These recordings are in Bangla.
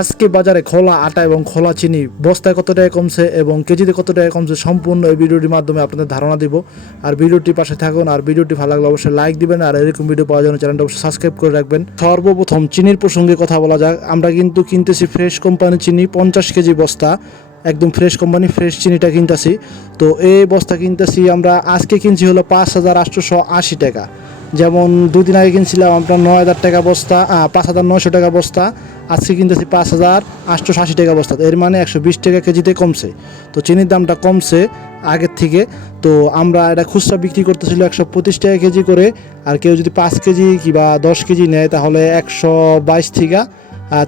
আজকে বাজারে খোলা আটা এবং খোলা চিনি, বস্তায় কত টাকা কমছে এবং কেজিতে কত টাকা কমছে সম্পূর্ণ এই ভিডিওটির মাধ্যমে আপনাদের ধারণা দিব। আর ভিডিওটি পাশে থাকুন, আর ভিডিওটি ভালো লাগলে অবশ্যই লাইক দিবেন, আর এরকম ভিডিও পাওয়ার জন্য চ্যানেলটা অবশ্যই সাবস্ক্রাইব করে রাখবেন। সর্বপ্রথম চিনির প্রসঙ্গে কথা বলা যাক। আমরা কিন্তু কিনতেছি ফ্রেশ কোম্পানি চিনি, পঞ্চাশ কেজি বস্তা, একদম ফ্রেশ কোম্পানি, ফ্রেশ চিনিটা কিনতেছি। তো এই বস্তা কিনতেছি আমরা, আজকে কিনছি হলো পাঁচ হাজার আটশোশো আশি টাকা। যেমন দুদিন আগে কিনছিলাম আপনার নয় হাজার টাকা বস্তা পাঁচ হাজার নয়শো টাকা বস্তা, আজকে কিনতেছি পাঁচ হাজার আটশো আশি টাকা বস্তা, এর মানে একশো বিশ টাকা কেজিতে কমছে। তো চিনির দামটা কমছে আগের থেকে। তো আমরা এটা খুচরা বিক্রি করতেছিল একশো পঁচিশ টাকা কেজি করে, আর কেউ যদি পাঁচ কেজি কিংবা দশ কেজি নেয় তাহলে একশো বাইশ থেকে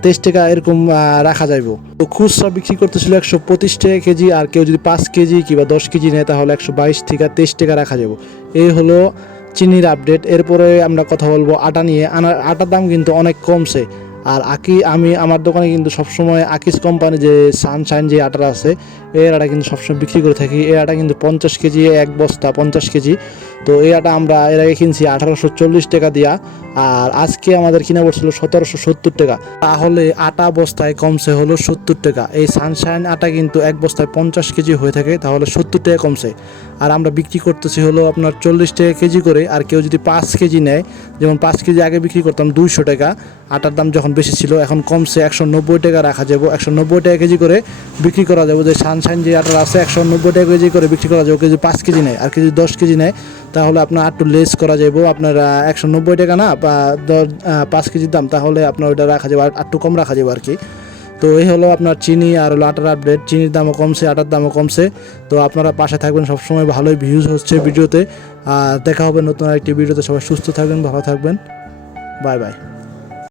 তেইশ টাকা এরকম রাখা যাইব। তো খুচরা বিক্রি করতেছিল একশো পঁচিশ টাকা কেজি, আর কেউ যদি পাঁচ কেজি কিংবা দশ কেজি নেয় তাহলে একশো বাইশ থেকে তেইশ টাকা রাখা যাব এই হলো চিনির আপডেট। এরপরে আমরা কথা বলব আটা নিয়ে। আনার আটার দাম কিন্তু অনেক কমছে। আর আকি, আমি আমার দোকানে কিন্তু সবসময় আকিস কোম্পানি যে সানশাইন যে আটাটা আছে, এই আটা কিন্তু সবসময় বিক্রি করে থাকি। এই আটা কিন্তু পঞ্চাশ কেজি, এক বস্তা পঞ্চাশ কেজি। তো এই আটা আমরা এর আগে কিনছি আঠারোশো চল্লিশ টাকা দিয়া। আর আজকে আমাদের কিনা পড়ছিল সতেরোশো সত্তর টাকা। তাহলে আটা বস্তায় কমছে হলো সত্তর টাকা। এই সানশাইন আটা কিন্তু এক বস্তায় পঞ্চাশ কেজি হয়ে থাকে, তাহলে সত্তর টাকা কমছে। আর আমরা বিক্রি করতেছি হলো আপনার চল্লিশ টাকা কেজি করে, আর কেউ যদি পাঁচ কেজি নেয়, যেমন পাঁচ কেজি আগে বিক্রি করতাম দুইশো টাকা, আটার দাম যখন বেশি ছিল, এখন কমছে একশো নব্বই টাকা রাখা যাব, একশো নব্বই টাকা কেজি করে বিক্রি করা যাবে, যে সানশাইন যে আটার আছে, একশো নব্বই টাকা কেজি করে বিক্রি করা যাবে যদি পাঁচ কেজি নেয়, আর যদি দশ কেজি নেয়, তাহলে আপনার একটু লেস করা যাব, আপনার একশো নব্বই টাকা না, বা দশ পাঁচ কেজির দাম, তাহলে আপনার ওইটা রাখা যাবে, আর একটু কম রাখা যাবে আর কি। তো এই হলো আপনার চিনি আর হলো আটার আপডেট চিনির দামও কমছে, আটার দামও কমছে। তো আপনারা পাশে থাকবেন, সবসময় ভালোই ভিউজ হচ্ছে ভিডিওতে। আর দেখা হবে নতুন আরেকটি ভিডিওতে। সবাই সুস্থ থাকবেন, ভালো থাকবেন। Bye bye.